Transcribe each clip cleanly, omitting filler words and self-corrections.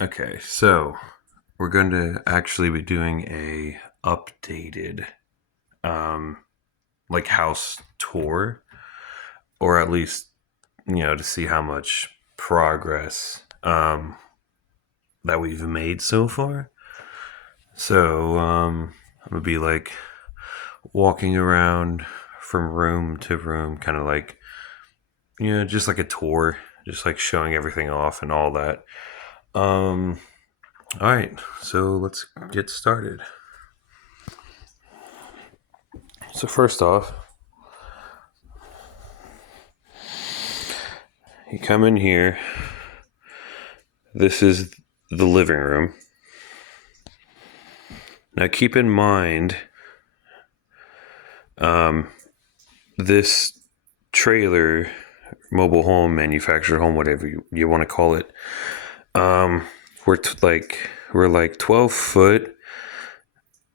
Okay, so we're going to actually be doing a updated um like house tour, or at least, to see how much progress that we've made so far. So I'm going to be like walking around from room to room, kind of like, just like a tour, just like showing everything off and all that. Um all right, so let's get started. So first off, you come in here. This is the living room. Now keep in mind, this trailer, mobile home, manufactured home, whatever you want to call it, we're like 12 foot,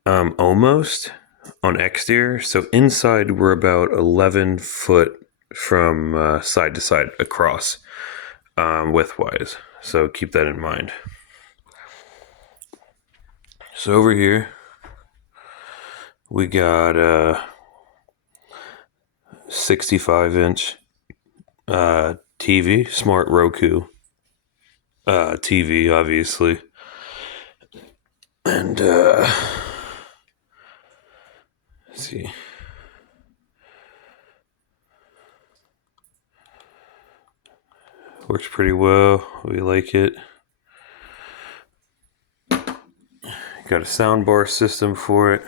almost on exterior. So inside we're about 11 foot from side to side across, width wise. So keep that in mind. So over here we got a 65-inch TV, smart Roku TV, obviously, and let's see. Works pretty well. We like it. Got a sound bar system for it.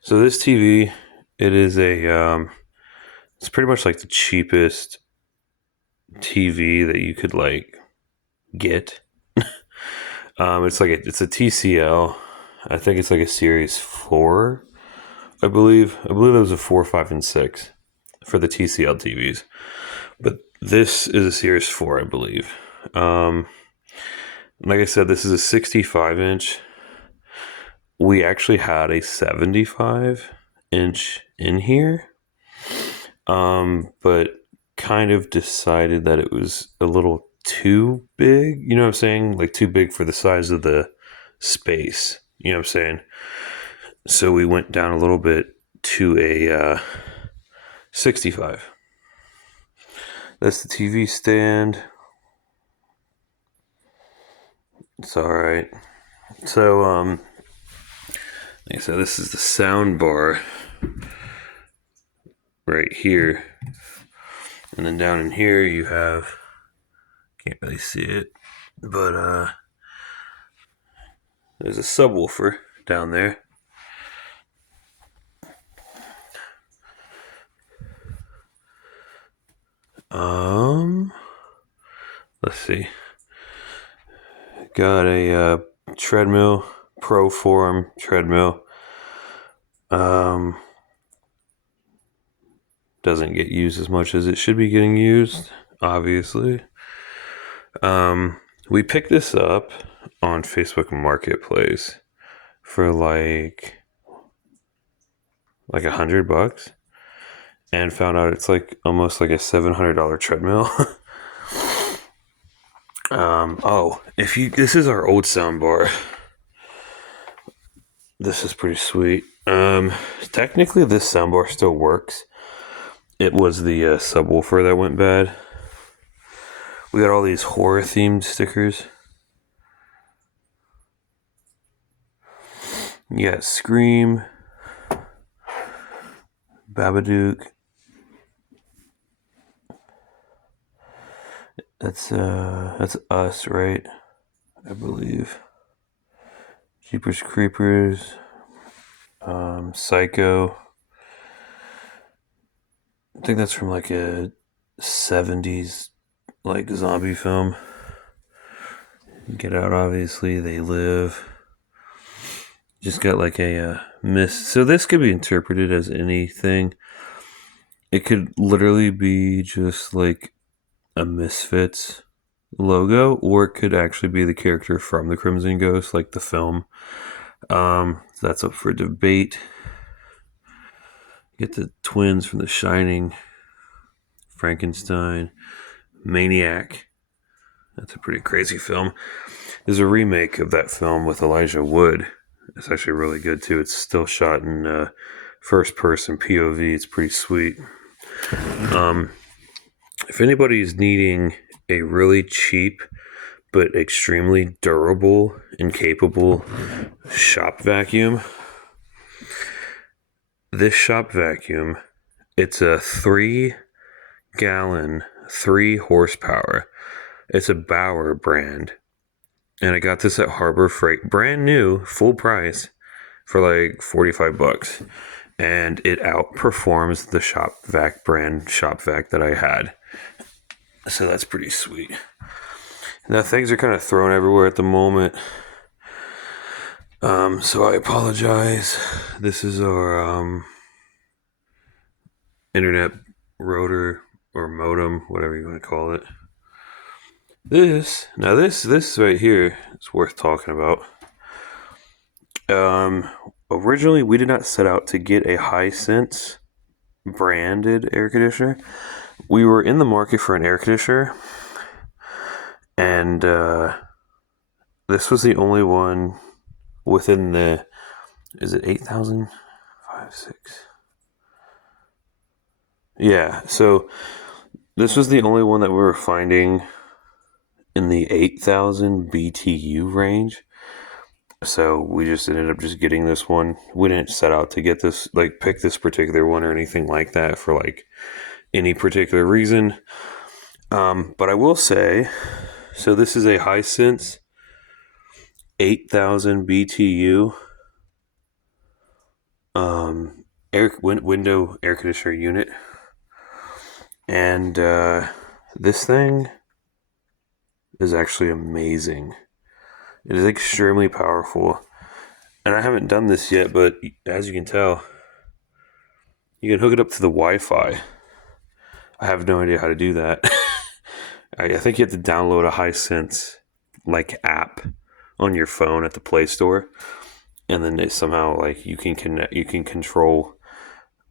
So this TV, it is it's pretty much like the cheapest TV that you could like get. It's a TCL. I think it's like a Series 4. I believe it was a 4, 5, and 6 for the TCL TVs. But this is a Series 4, I believe. Like I said, this is a 65-inch. We actually had a 75-inch in here, but kind of decided that it was a little too big. You know what I'm saying? Like too big for the size of the space. You know what I'm saying? So we went down a little bit to a 65. That's the TV stand. It's all right. So, like I said, this is the sound bar right here. And then down in here you have, can't really see it, but there's a subwoofer down there. Let's see. Got a treadmill, Pro Form treadmill. Doesn't get used as much as it should be getting used, obviously. We picked this up on Facebook Marketplace for like $100, and found out it's like almost like a $700 treadmill. This is our old soundbar. This is pretty sweet. Technically this soundbar still works. It was the subwoofer that went bad. We got all these horror themed stickers. You got Scream, Babadook. That's Us, right? I believe. Jeepers Creepers, Psycho. I think that's from like a 70s like zombie film. Get Out, obviously. They Live. Just got like a miss. So this could be interpreted as anything. It could literally be just like a Misfits logo, or it could actually be the character from the Crimson Ghost, like the film. That's up for debate. Get the twins from The Shining, Frankenstein, Maniac. That's a pretty crazy film. There's a remake of that film with Elijah Wood. It's actually really good too. It's still shot in first person POV. It's pretty sweet. If anybody's needing a really cheap but extremely durable and capable shop vacuum, this shop vacuum, it's a 3-gallon, 3 horsepower. It's a Bauer brand. And I got this at Harbor Freight, brand new, full price, for like $45. And it outperforms the shop vac brand shop vac that I had. So that's pretty sweet. Now things are kind of thrown everywhere at the moment. So I apologize. This is our internet router or modem, whatever you want to call it. This right here is worth talking about. Originally we did not set out to get a Hisense branded air conditioner. We were in the market for an air conditioner, and this was the only one within the, is it 8,000? 5, 6. Yeah, so this was the only one that we were finding in the 8,000 BTU range. So we just ended up just getting this one. We didn't set out to get this, like pick this particular one or anything like that for like any particular reason. But I will say, so this is a Hisense 8,000 BTU window air conditioner unit. And this thing is actually amazing. It is extremely powerful. And I haven't done this yet, but as you can tell, you can hook it up to the Wi-Fi. I have no idea how to do that. I think you have to download a Hisense like app on your phone at the Play Store, and then it somehow like you can control,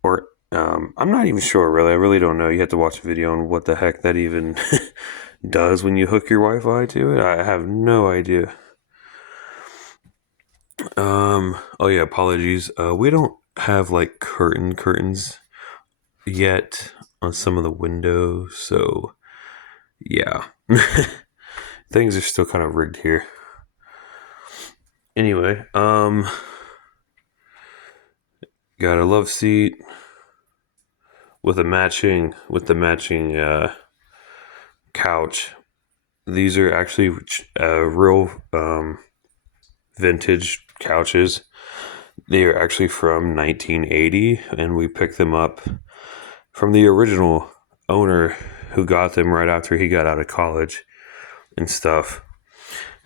or I'm not even sure really. I really don't know. You have to watch a video on what the heck that even does when you hook your Wi-Fi to it. I have no idea. Oh yeah, apologies. We don't have like curtains yet on some of the windows, so yeah. Things are still kind of rigged here. Anyway, got a love seat with the matching couch. These are actually real vintage couches. They are actually from 1980, and we picked them up from the original owner who got them right after he got out of college and stuff.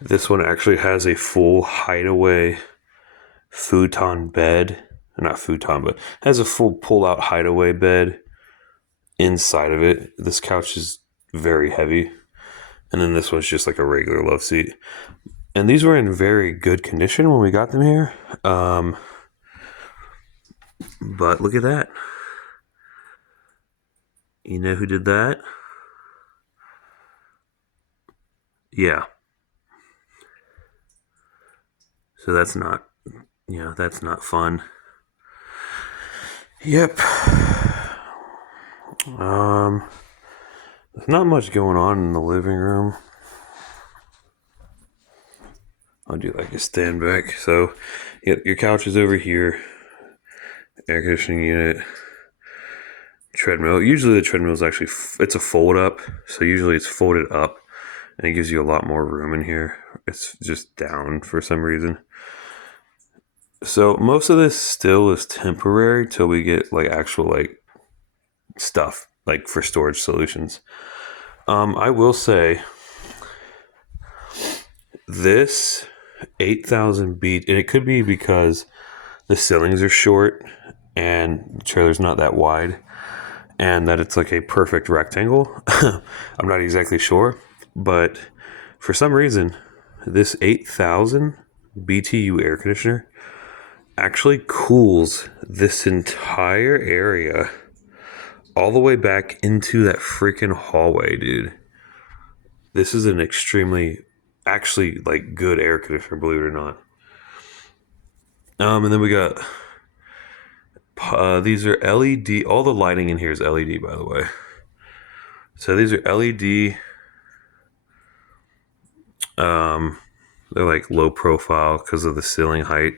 This one actually has a full hideaway futon bed. Not futon, but has a full pull-out hideaway bed inside of it. This couch is very heavy. And then this one's just like a regular love seat. And these were in very good condition when we got them here. But look at that. You know who did that? Yeah. So that's not fun. Yep. There's not much going on in the living room. I'll do like a stand back. So your couch is over here. Air conditioning unit. Treadmill. Usually the treadmill is actually, it's a fold up. So usually it's folded up and it gives you a lot more room in here. It's just down for some reason. So most of this still is temporary till we get like actual like stuff like for storage solutions. I will say this 8,000 beat, and it could be because the ceilings are short and the trailer's not that wide, and that it's like a perfect rectangle. I'm not exactly sure, but for some reason, this 8,000 BTU air conditioner actually cools this entire area all the way back into that freaking hallway, dude. This is an extremely, actually, like, good air conditioner, believe it or not. And then we got these are LED. All the lighting in here is LED, by the way. So these are LED. They're like low profile because of the ceiling height.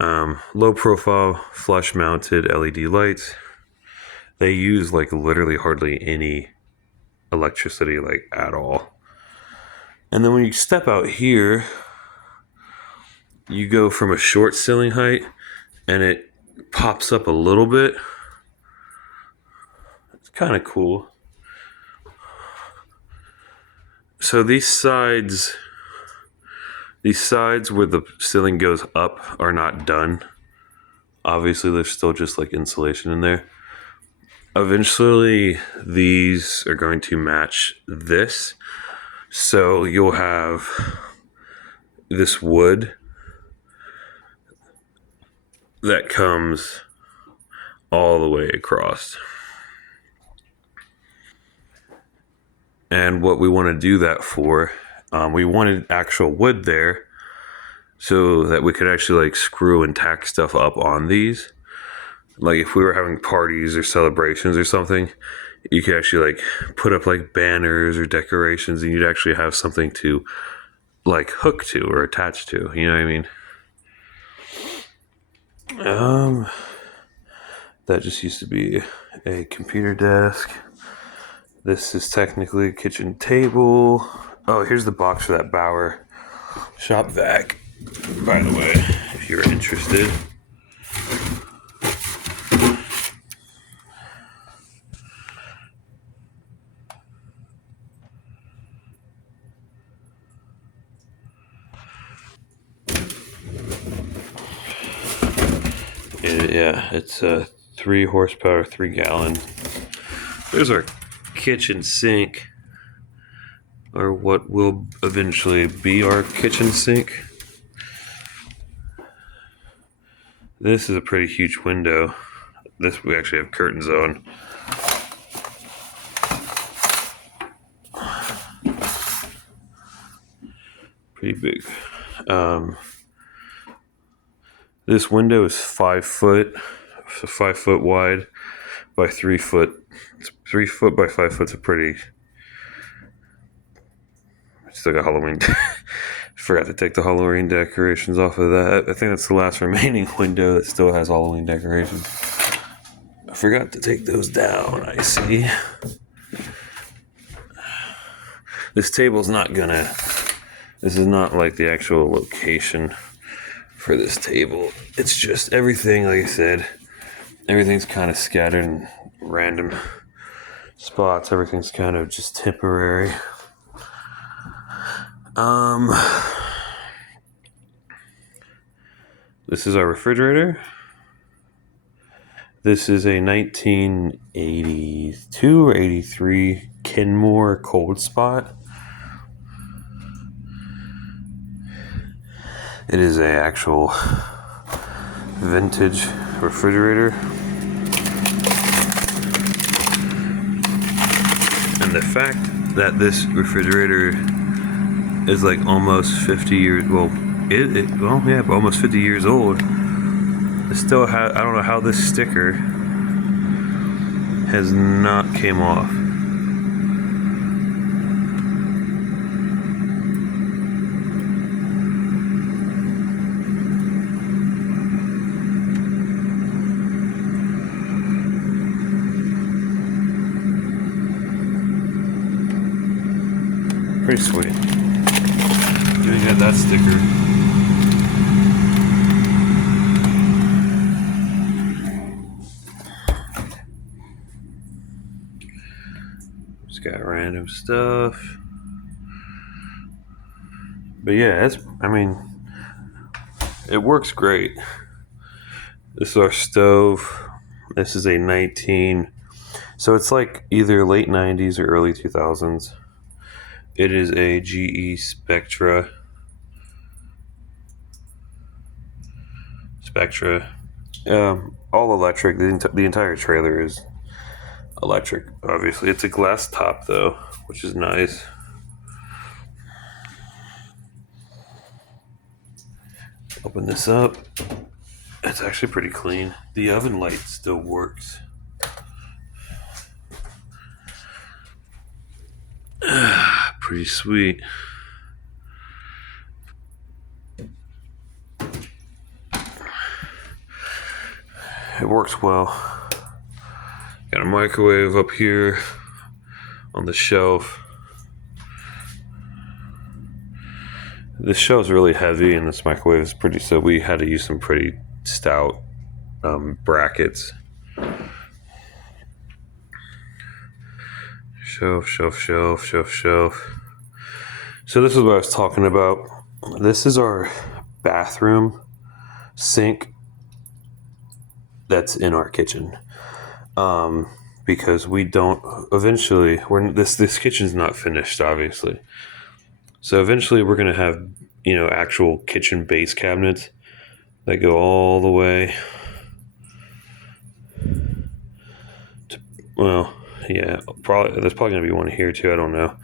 Low profile, flush mounted LED lights. They use like literally hardly any electricity, like at all. And then when you step out here, you go from a short ceiling height and it pops up a little bit. It's kind of cool. So these sides where the ceiling goes up are not done. Obviously, there's still just like insulation in there. Eventually, these are going to match this. So you'll have this wood that comes all the way across. And what we want to do that for, we wanted actual wood there so that we could actually like screw and tack stuff up on these. Like if we were having parties or celebrations or something, you could actually like put up like banners or decorations and you'd actually have something to like hook to or attach to, you know what I mean? That just used to be a computer desk. This is technically a kitchen table. Oh, here's the box for that Bauer shop vac, by the way, if you're interested. Yeah, it's a 3 horsepower, 3 gallon. There's our kitchen sink, or what will eventually be our kitchen sink. This is a pretty huge window. This we actually have curtains on. Pretty big. This window is 5 foot, 5 foot wide by 3 foot. It's 3 foot by 5 foot's a pretty. Still got Halloween. Forgot to take the Halloween decorations off of that. I think that's the last remaining window that still has Halloween decorations. I forgot to take those down, I see. This table's not gonna. This is not like the actual location for this table. It's just everything, like I said, everything's kind of scattered in random spots. Everything's kind of just temporary. This is our refrigerator. This is a 1982 or 83 Kenmore Cold Spot. It is a actual vintage refrigerator. And the fact that this refrigerator is like almost 50 years, almost 50 years old. It still I don't know how this sticker has not came off. Pretty sweet. Even got that sticker. Just got random stuff. But yeah, it works great. This is our stove. This is a 19. So it's like either late 90s or early 2000s. It is a GE Spectra. All electric. The entire trailer is electric. Obviously, it's a glass top though, which is nice. Open this up. It's actually pretty clean. The oven light still works. Pretty sweet. It works well. Got a microwave up here on the shelf. This shelf's really heavy and this microwave is pretty, so we had to use some pretty stout brackets. Shelf. So this is what I was talking about. This is our bathroom sink that's in our kitchen. Because we don't, eventually, this kitchen's not finished, obviously. So eventually we're going to have, actual kitchen base cabinets that go all the way to, there's probably going to be one here too. I don't know.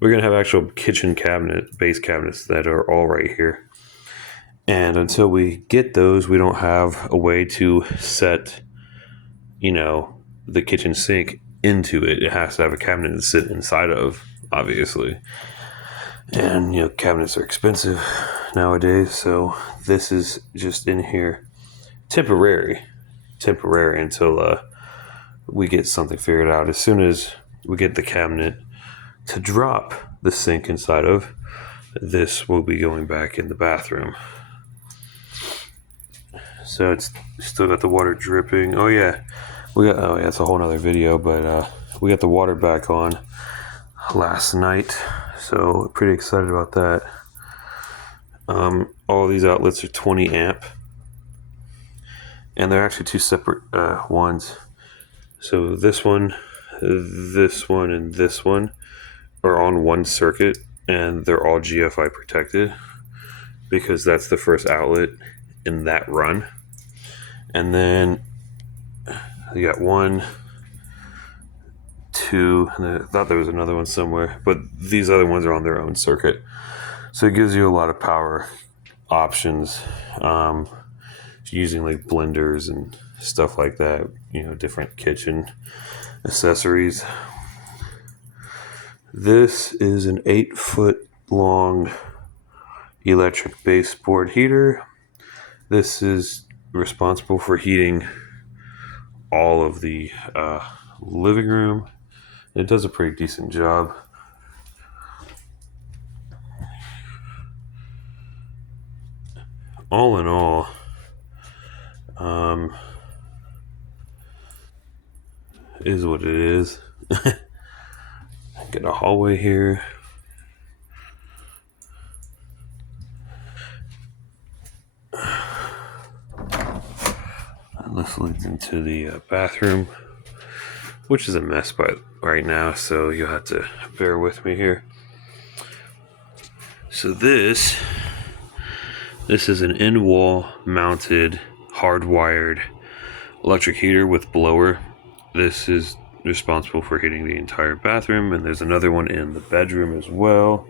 We're going to have actual kitchen base cabinets that are all right here. And until we get those, we don't have a way to set, the kitchen sink into it. It has to have a cabinet to sit inside of, obviously. And, cabinets are expensive nowadays, so this is just in here temporary until we get something figured out. As soon as we get the cabinet to drop the sink inside of, this will be going back in the bathroom. So it's still got the water dripping. Oh yeah, it's a whole nother video, but we got the water back on last night, so pretty excited about that. All these outlets are 20 amp, and they're actually two separate ones. So this one, and this one are on one circuit, and they're all GFI protected because that's the first outlet in that run. And then you got 1, 2, and I thought there was another one somewhere, but these other ones are on their own circuit. So it gives you a lot of power options, using like blenders and stuff like that, different kitchen accessories. This is an 8-foot long electric baseboard heater. This is responsible for heating all of the living room. It does a pretty decent job. All in all, is what it is. Got a hallway here. And this leads into the bathroom, which is a mess right now, so you'll have to bear with me here. So this is an in-wall mounted hardwired electric heater with blower. This is responsible for heating the entire bathroom, and there's another one in the bedroom as well.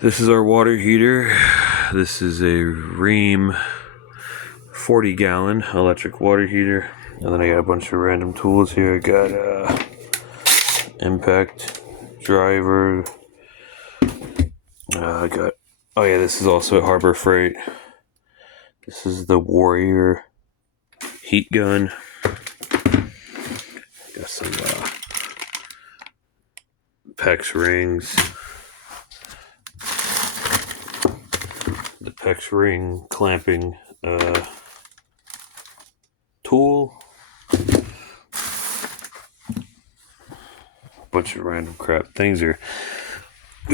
This is our water heater. This is a Rheem 40-gallon electric water heater. And then I got a bunch of random tools here. I got impact driver. This is also at Harbor Freight. This is the Warrior heat gun. Got some PEX rings. The PEX ring clamping tool. Bunch of random crap. We've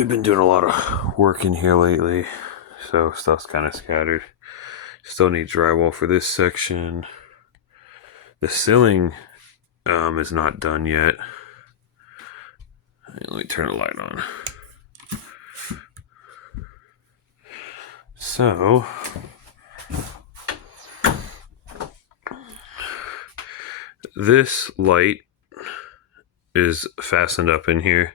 been doing a lot of work in here lately, so stuff's kind of scattered. Still need drywall for this section. The ceiling is not done yet. Let me turn the light on. So this light is fastened up in here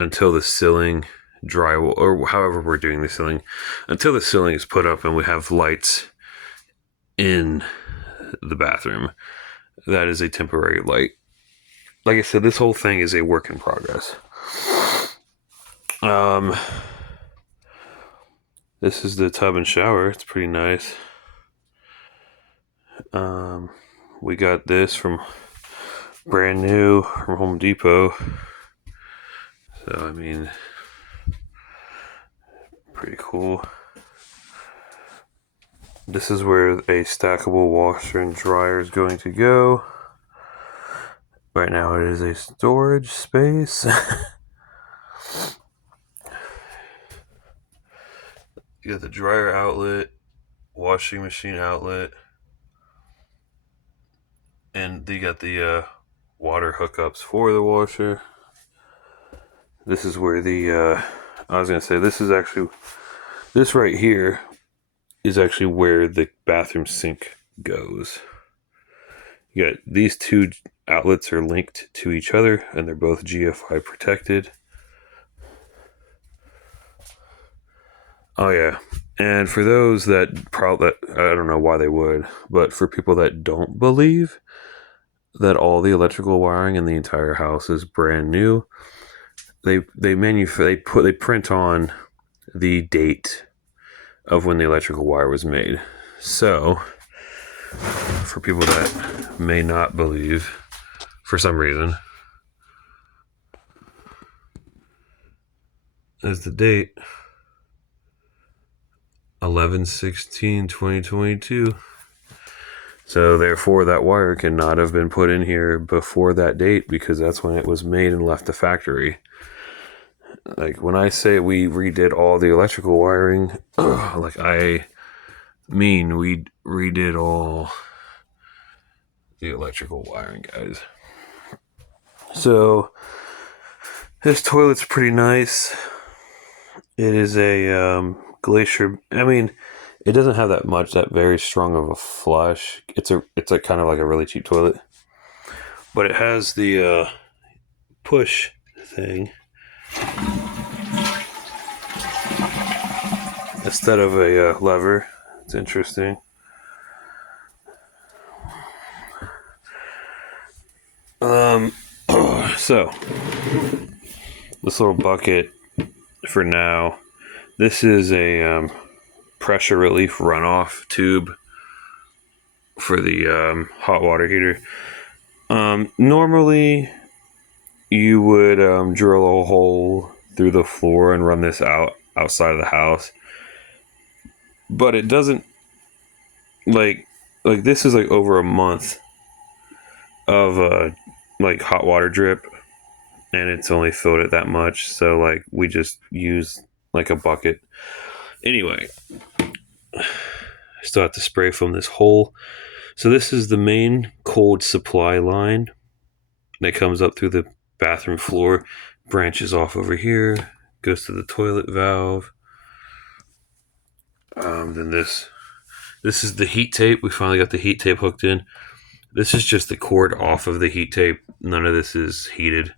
until the ceiling drywall, or however we're doing the ceiling, until the ceiling is put up and we have lights in the bathroom. That is a temporary light. Like I said, this whole thing is a work in progress. This is the tub and shower. It's pretty nice. We got this from brand new from Home Depot. So, I mean, pretty cool. This is where a stackable washer and dryer is going to go. Right now it is a storage space. You got the dryer outlet, washing machine outlet, and you got the water hookups for the washer. This is where this right here is actually where the bathroom sink goes. You got these two outlets are linked to each other, and they're both GFI protected. Oh yeah, and for those that I don't know why they would, but for people that don't believe that all the electrical wiring in the entire house is brand new, they print on the date of when the electrical wire was made. So, for people that may not believe for some reason, is the date 11/16/2022. So therefore that wire cannot have been put in here before that date, because that's when it was made and left the factory. Like when I say we redid all the electrical wiring, like I mean we redid all the electrical wiring, guys. So this toilet's pretty nice. It is a Glacier. I mean, it doesn't have that very strong of a flush. It's a kind of like a really cheap toilet, but it has the push thing instead of a lever. It's interesting. So this little bucket for now. This is a pressure relief runoff tube for the hot water heater. Normally, you would drill a hole through the floor and run this outside of the house, but it doesn't like this is like over a month of like hot water drip, and it's only filled it that much. So like we just use like a bucket. Anyway, I still have to spray foam this hole. So this is the main cold supply line that comes up through the bathroom floor, branches off over here, goes to the toilet valve. Then this is the heat tape. We finally got the heat tape hooked in. This is just the cord off of the heat tape. None of this is heated,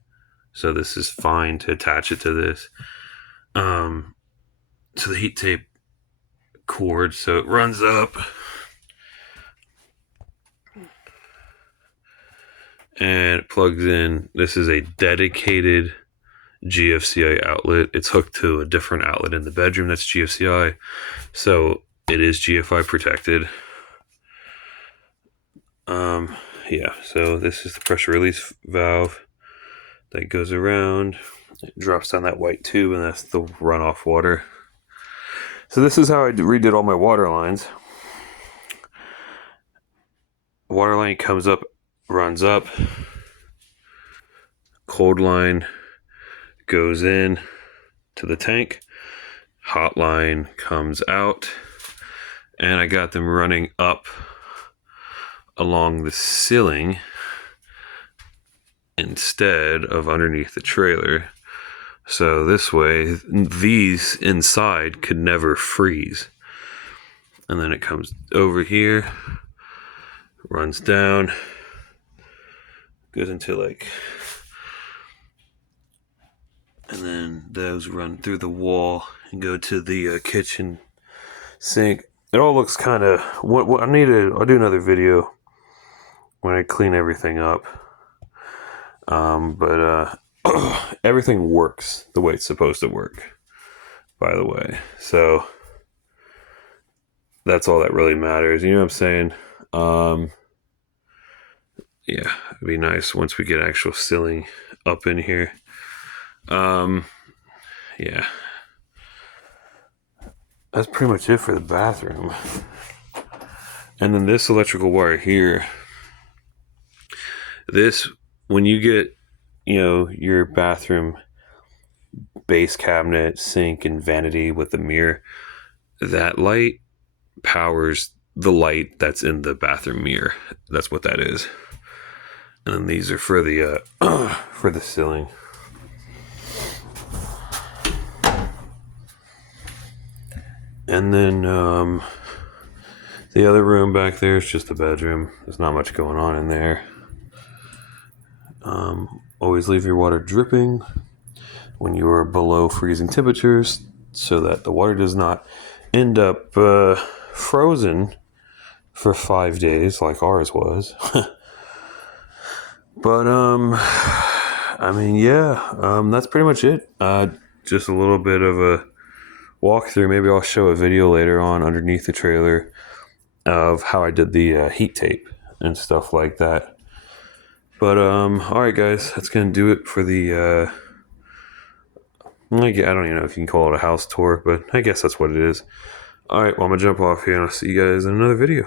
so this is fine to attach it to this. To the heat tape cord, so it runs up and it plugs in. This is a dedicated GFCI outlet. It's hooked to a different outlet in the bedroom that's GFCI, so it is GFI protected. Yeah, so this is the pressure release valve that goes around. It drops down that white tube, and that's the runoff water. So this is how I redid all my water lines. Water line comes up, runs up. Cold line goes in to the tank. Hot line comes out. And I got them running up along the ceiling instead of underneath the trailer. So this way, these inside could never freeze. And then it comes over here, runs down, goes into like and then those run through the wall and go to the kitchen sink. It all looks kind of what I'll do another video when I clean everything up. But everything works the way it's supposed to work, by the way. So that's all that really matters. You know what I'm saying? Yeah, it'd be nice once we get actual ceiling up in here. Yeah. That's pretty much it for the bathroom. And then this electrical wire here. This, when you get, your bathroom base cabinet, sink, and vanity with the mirror, that light powers the light that's in the bathroom mirror. That's what that is. And then these are for the for the ceiling. And then the other room back there is just a bedroom. There's not much going on in there. Always leave your water dripping when you are below freezing temperatures so that the water does not end up frozen for 5 days like ours was. But that's pretty much it. Just a little bit of a walkthrough. Maybe I'll show a video later on underneath the trailer of how I did the heat tape and stuff like that. But all right, guys, that's gonna do it for the I don't even know if you can call it a house tour, but I guess that's what it is. All right, well, I'm gonna jump off here and I'll see you guys in another video.